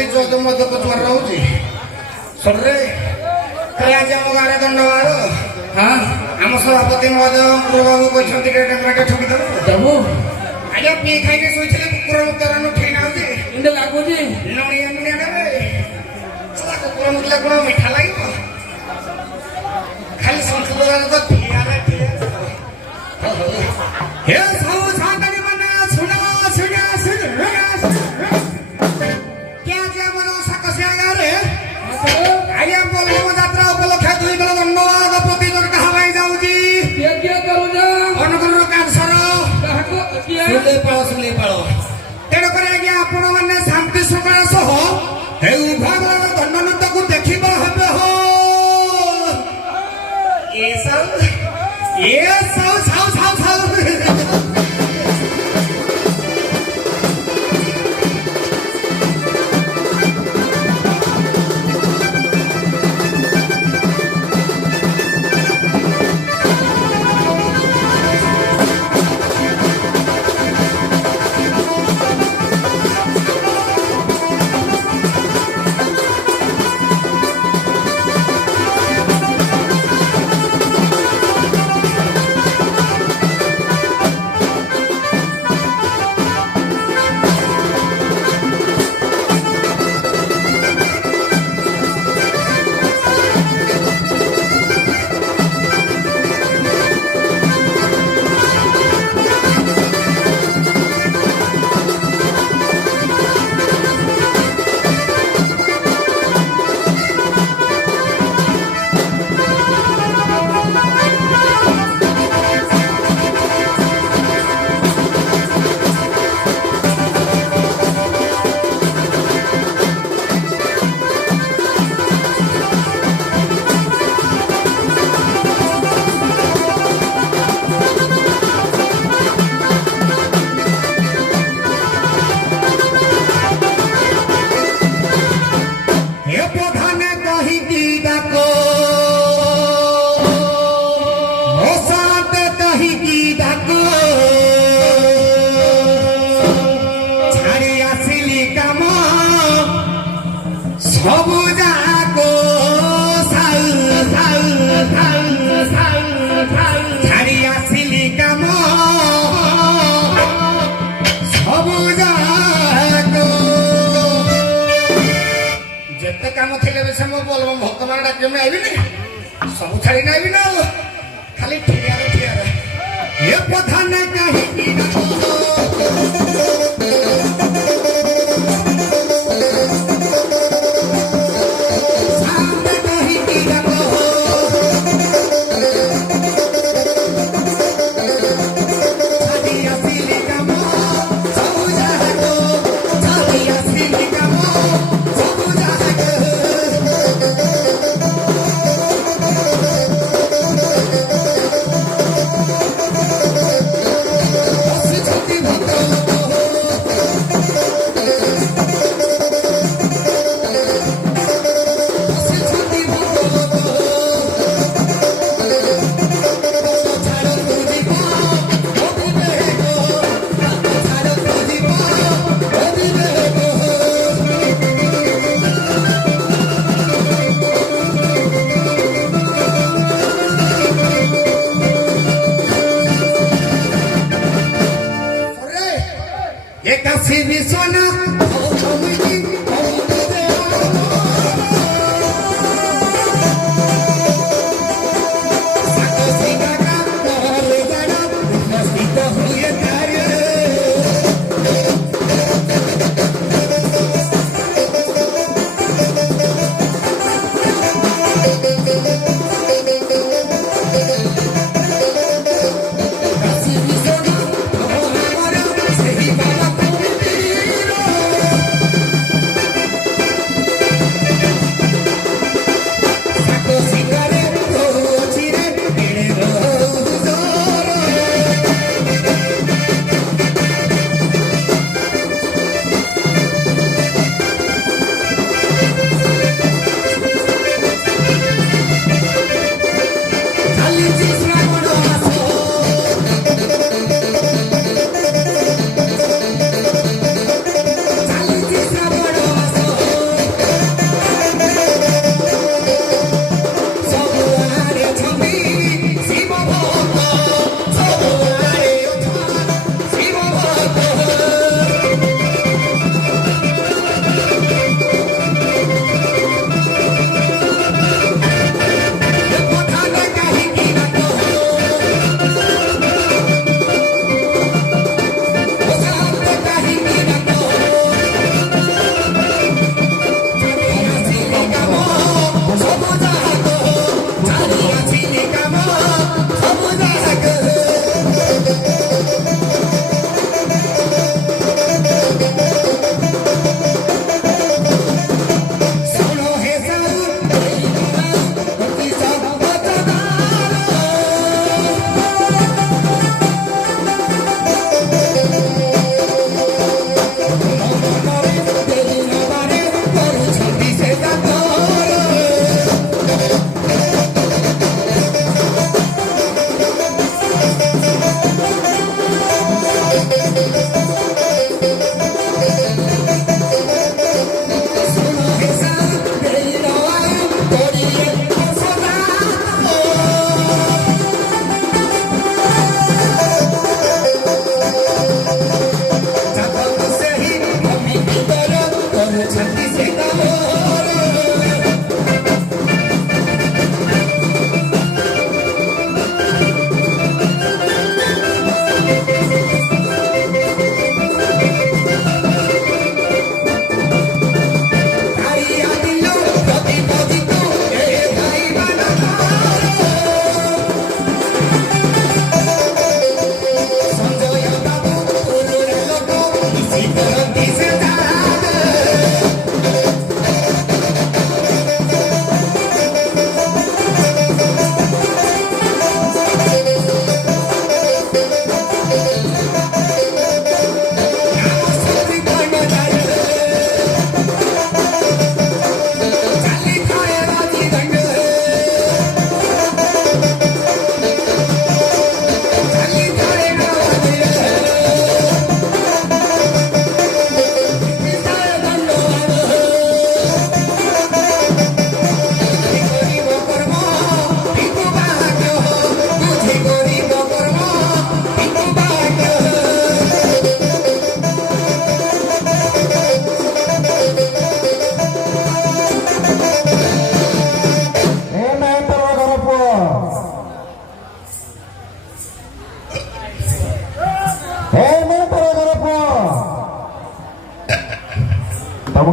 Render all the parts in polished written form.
ପ୍ରତି ଚଉଦ ମଦ ପଛୁଆର ରହୁଛି ସରରେ କାଲି ଆଜି ଆମ ଗାଁରେ ଦଣ୍ଡବାର ହଁ ଆମ ସଭାପତି ମହୋଦୟ ବାବୁ କହିଛନ୍ତି ଟଙ୍କା ଠକିଦେବ ଦେବୁ ଆଜ୍ଞା ପିଇ ଖାଇକି ଶୋଇଥିଲେ କୁକୁର ମୁତର ଉଠେଇ ନାହାନ୍ତି ଏମିତି ଲାଗୁଛି ଲୁଣିଆ ଲୁଣିଆ ଦେବେ କୁକୁର ମୁତିଲେ କଣ ମିଠା ଲାଗିବ ଖାଲି ସଂସ୍କୃତ ତ ଠିଆରେ ହେ ସବୁ ସାନ୍ତାଳୀ ମାନେ ଶୁଣ ଶୁଣ ଶୁଣ ଆଜ୍ଞା ବଲରାମ ଯାତ୍ରା ଉପଲକ୍ଷେ 2 ଦଳ ଦଣ୍ଡବାଦ ପ୍ରତିଯୋଗିତା ହେବାକୁ ଯାଉଛି ଅନୁଗୁଳର କାଂସର ସୁଲେପାଳ ତେଣୁକରି ଆଜ୍ଞା ଆପଣ ମାନେ ଶାନ୍ତି ଶୃଙ୍ଖଳା ସହ ଏ ଉଭୟ ଦଳର ଦଣ୍ଡ ନୃତ୍ୟକୁ ଦେଖିବା ହେବେ ହୋ ଯେତେ କାମ ଥିଲେ ବି ସେ ମୋ ବଲରାମ ଭକ୍ତ ମାନେ ଡାକିବେ ମୁଁ ଆଇବିନି ସବୁ ଛାଡ଼ି ନାଇବି ନା ଖାଲି ଠିଆରେ ଠିଆରେ ଏ ପ୍ରଧାନ କାହିଁକି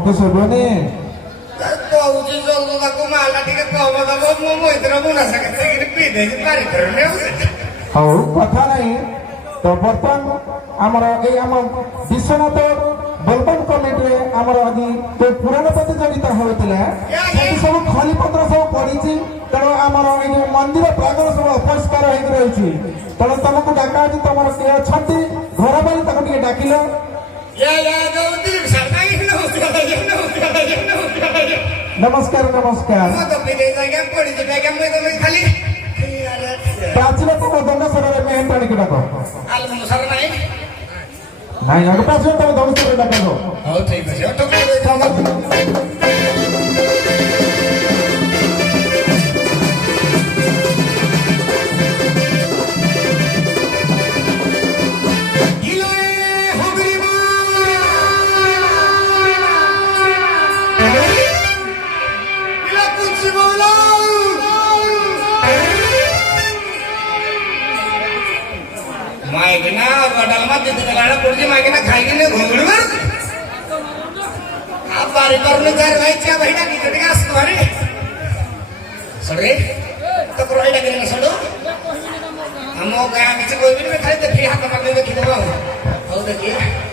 ତାକୁ ଶୁଭୁନି କହୁଛି ଜଲ୍ଦ ତାକୁ ମାଲା ଟିକେ କମ ଦବ ମୁଁ ମଇତ୍ର ମୁନା ସାଙ୍ଗେ ପିଇ ଦେଇକି ପାରିପାରୁନି ହଉ କଥା ନାହିଁ ତ ବର୍ତ୍ତମାନ ଆମର ଏଇ ଆମ ବିଶ୍ୱନାଥ ବୋଲବମ କମିଟିରେ ଆମର ଆଜି ଯୋଉ ପୁରାଣ ପ୍ରତିଯୋଗିତା ହେଉଥିଲା ସେଠି ସବୁ ଖଲିପତ୍ର ସବୁ ପଡିଛି ତେଣୁ ଆମର ଏଇ ଯୋଉ ମନ୍ଦିର ପ୍ରାଙ୍ଗଣ ସବୁ ଅପରିଷ୍କାର ହେଇକି ରହିଛି ତେଣୁ ତମକୁ ଡାକା ଅଛି ତମର କିଏ ଅଛନ୍ତି ଘର ବାଲି ତାକୁ ଟିକେ ଡାକିଲ ନମସ୍କାର ନମସ୍କାର ପ୍ରାଚୀନ ତମ ଦଣ୍ଡସରରେ ମେହେନ୍ ଟାଣିକି ଡାକ ନାଇଁ ଆଗ ପ୍ରାଚୀନ ତମ ଦଣ୍ଡସରରେ ଡାକ ହଉ ଠିକ ଅଛି मायकिना गडालमा तिथे गेला पुढची मायकिना खायला घोंगडी मार बारी करून चार व्हायच्या बहिणा किती का असतो अरे सडे तो करोईला गेला सडो हमो गाया किसी कोई भी नहीं खाई तो फिर हाथ मारने में किधर हो देखिए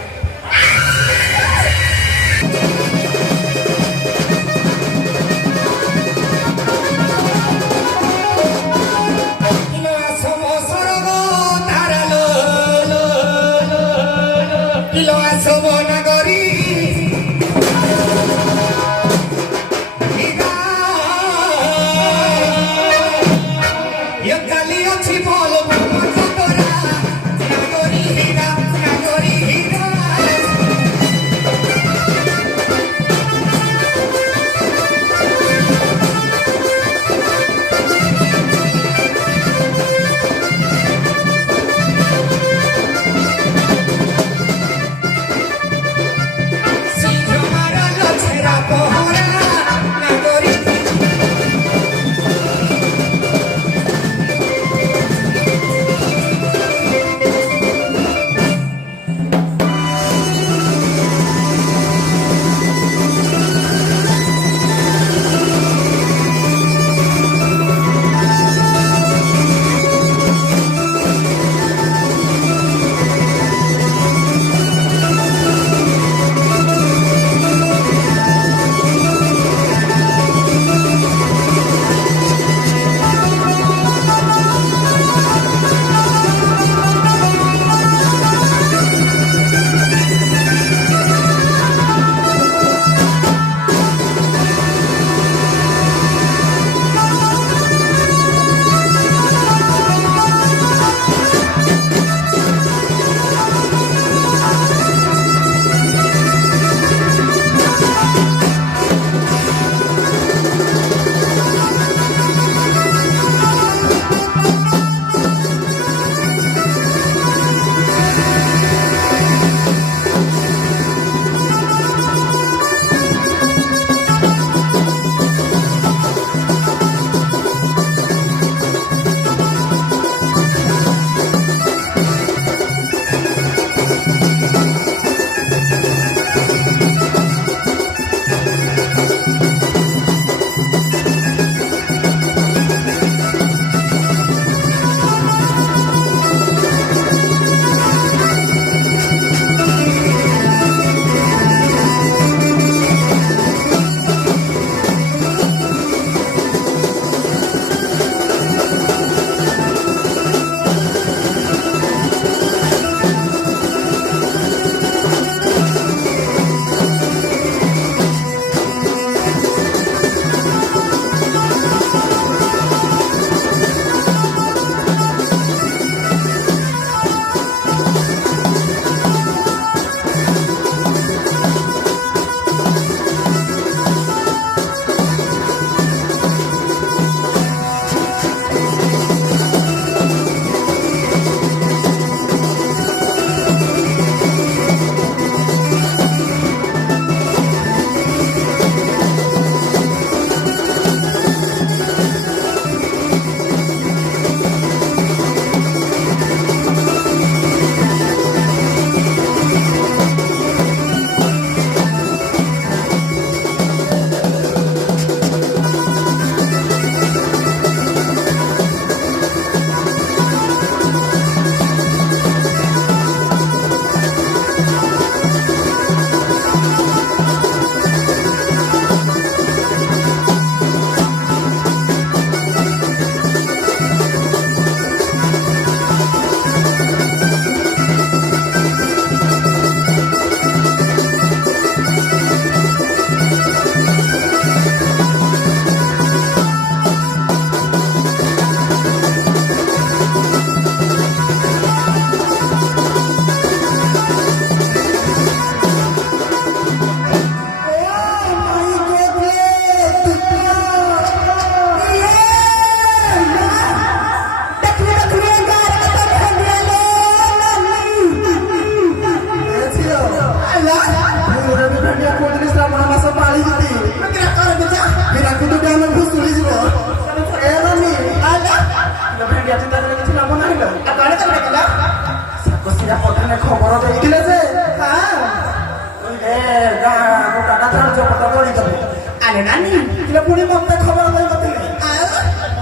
ନାନୀ ହେଲେ ପୁଣି ମୋତେ ଖବର ଦେଇନଥିଲେ ଆଉ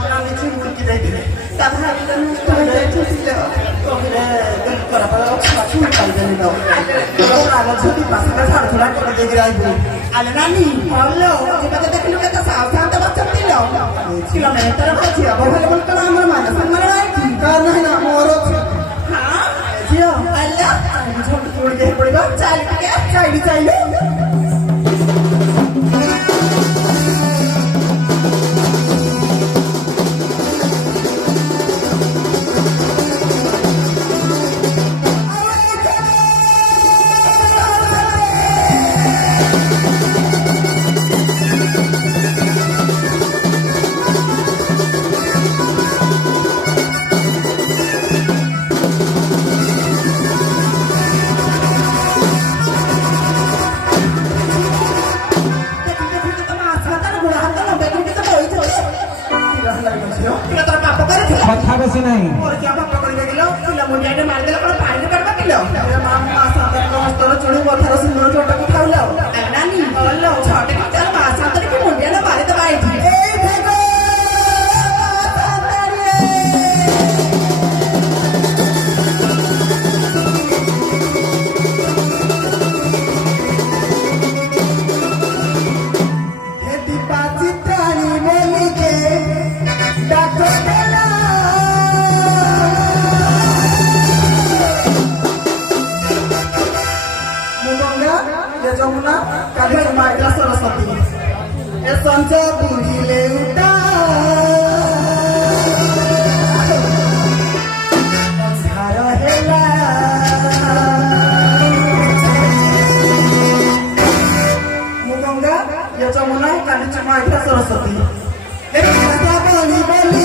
ନାନୀ ଚିଙ୍ଗୁଡିକି ଦେଇଥିଲେ ତା ଭାବିଲେ ନଷ୍ଟ ହେଇଯାଇଥିଲେ କହିଲେ ଖରାପ ଛୁଆ ଛୁଇଁ ପାରିବେନି ତ ଆଗ ଛୁଟି ପାଖରେ ଝାଡ଼ଝୁଡ଼ା କରିଦେଇକି ରହିବୁ ଆଲେ ନାନୀ ଭଲ ଯିବାতে ଦେଖିଲୁ କେତେ ସାବଧାନ ବସିଥିଲ କିଲୋମିଟର ଅଛି ଅବହେଲେ କଣ ଆମର ମାନ ସମ୍ମାନ ନାହିଁ ନାହିଁ ନା ମୋର ହଁ ଝିଅ ଆଲେ ଝୋଟ ଚୁଡ଼ିକି ପଡ଼ିବ ଚାଲ ଟିକେ ଚାଇଲି ଚାଇଲି କଥା ବେଶୀ ନାହିଁ ଚୁଡ଼ି କଥାର ସୁନ୍ଦର ଚଟାକୁ ଖାଉଲ যমুনা কালী মাইলা সরস্বতী এ সঞ্চ বুঝিলে উঠা ଅନ୍ଧାର ହେଲା ମୁଁ ଗଙ୍ଗା ଇଏ ଯମୁନା କାଲି ମାଇଲା ସରସ୍ୱତୀ ଏ କଥା ବଲି ବଲି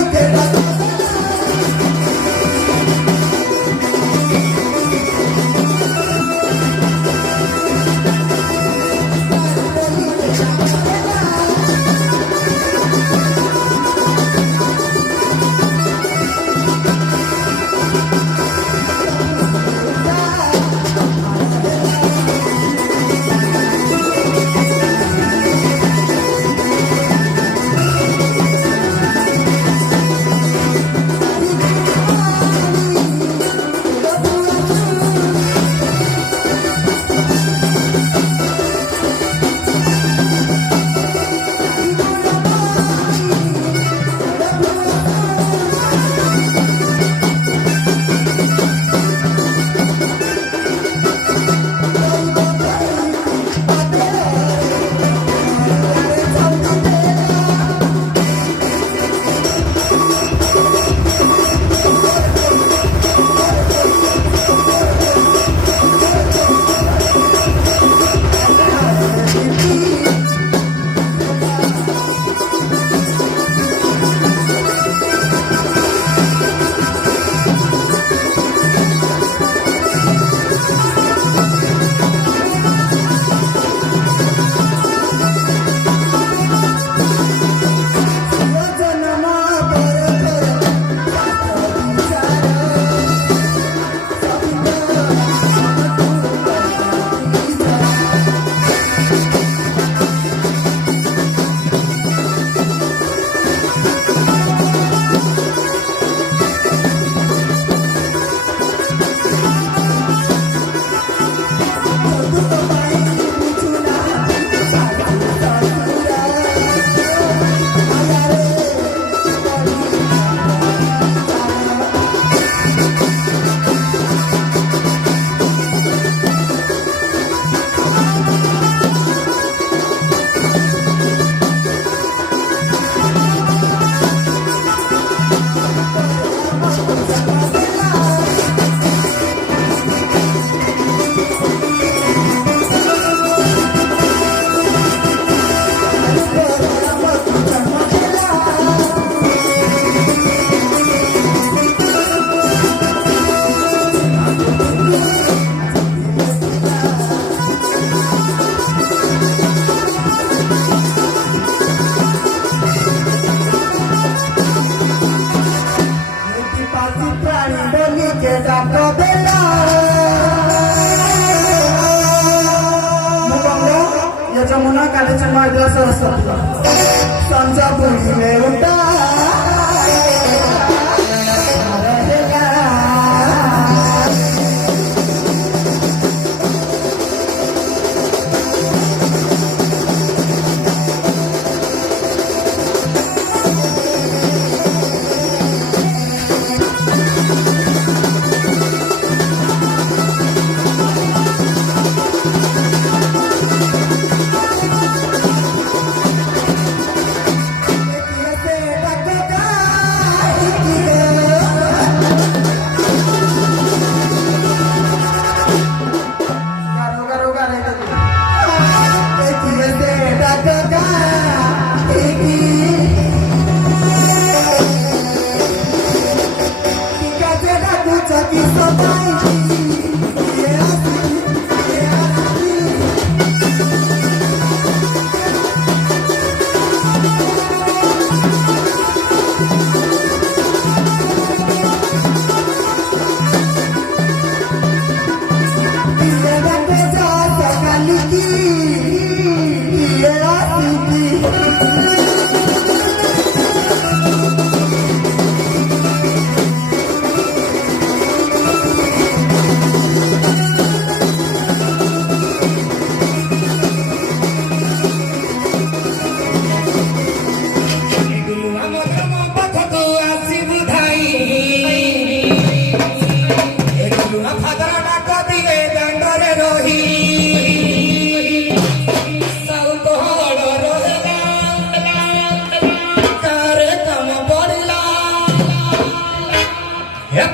ଜାଣିଛୁ ମହିଳା ସରସ୍ୱତୀ ସଞ୍ଜ ବୁଝିଲେ ଉଠା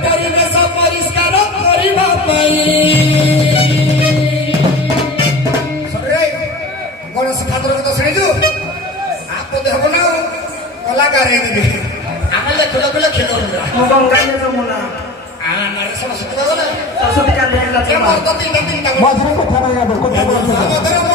ପରିବେଶ ପରିଷ୍କାର କରିବା ପାଇଁ ଗଣେଶ ଠାକୁର ଗୀତ ଶୁଣିଛୁ ଆପଦ ହବ ନା କଳାକାର ହେଇଯିବେ ଆମେ ଲେଖିଲ ଲେଖିଲ ମୁଁ ଗଙ୍ଗାଇଲେ ଯମୁନା ସରସ୍ୱତୀ ଗଲେ ସରସ୍ୱତୀ କାଲି ହେଲା ମଝିରେ କଥା ନାହିଁ ଆଗ କଥା ବଳୁଛି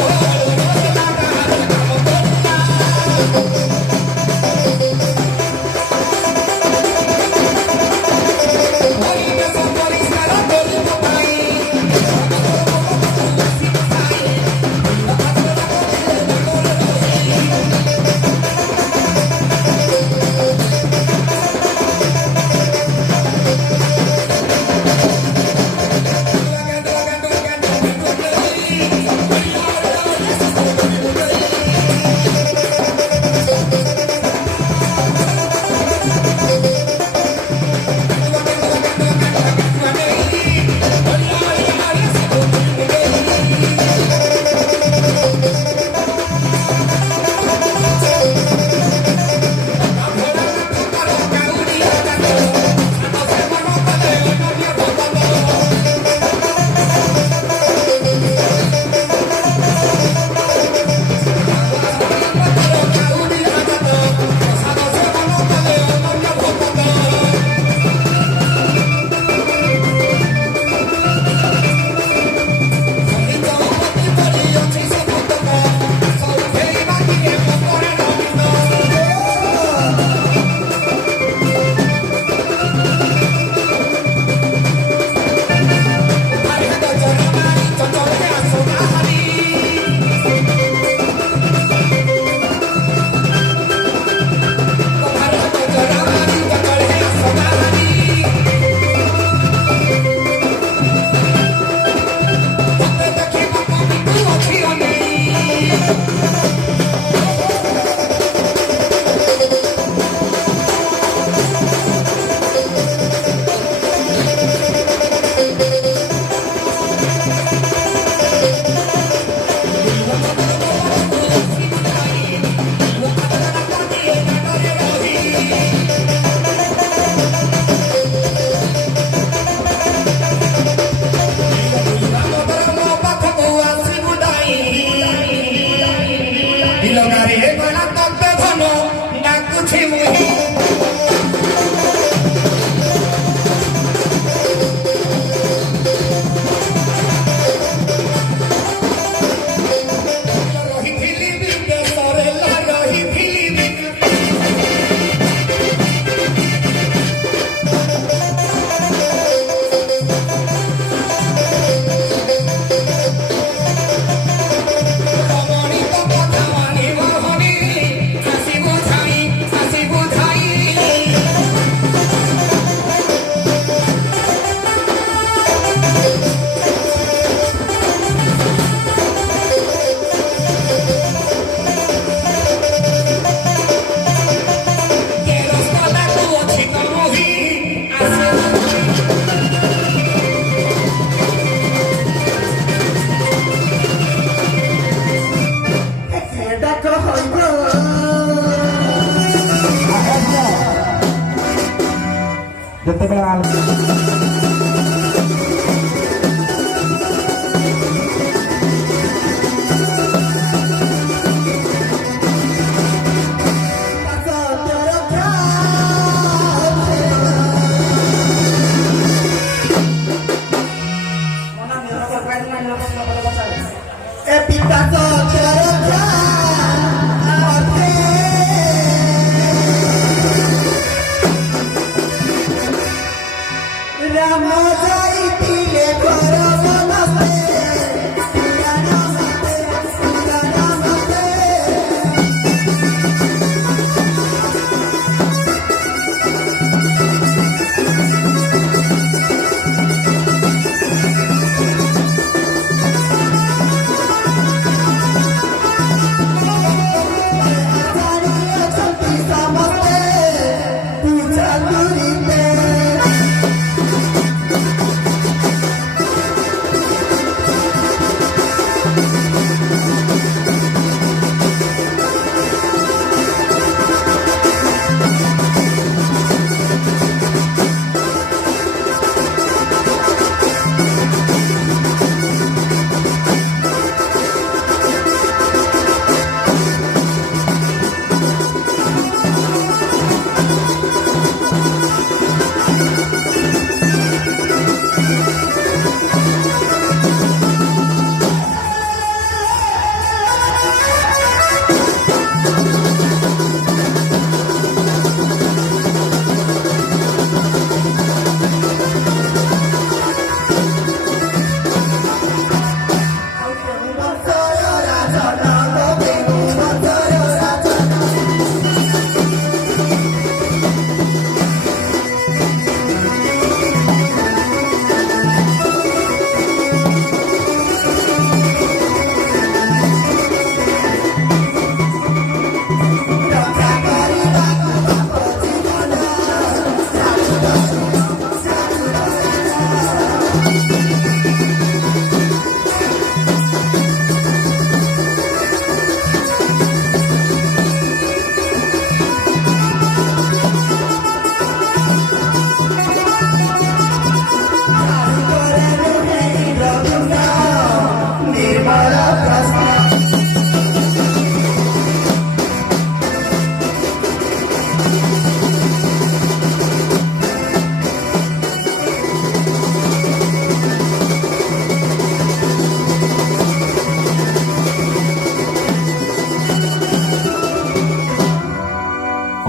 Oh, ଯେତେବେଳେ ए पिता राम जाइतिले घर बनस्ते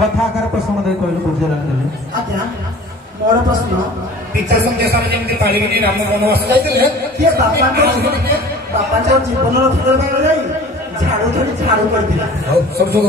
କଥା ଆକାର ପ୍ରସଙ୍ଗ ଦେଇ କହିଲୁ ବୁଝିଗଲାଣି। ଆଜ୍ଞା ମୋର ପ୍ରଶ୍ନ ପିତା ସନ୍ଦେଶରେ ଯେମିତି ପାଳିବିନି ରାମ ବନବାସ ଯାଇଥିଲେ କିଏ ବାପାଙ୍କ ଜୀବନ ରକ୍ଷା କରିବା ପାଇଁ ଯାଇ ଝାଡୁ ଧରି ଝାଡୁ କରିଥିଲା। ହଉ ସବୁ ଯୋଗ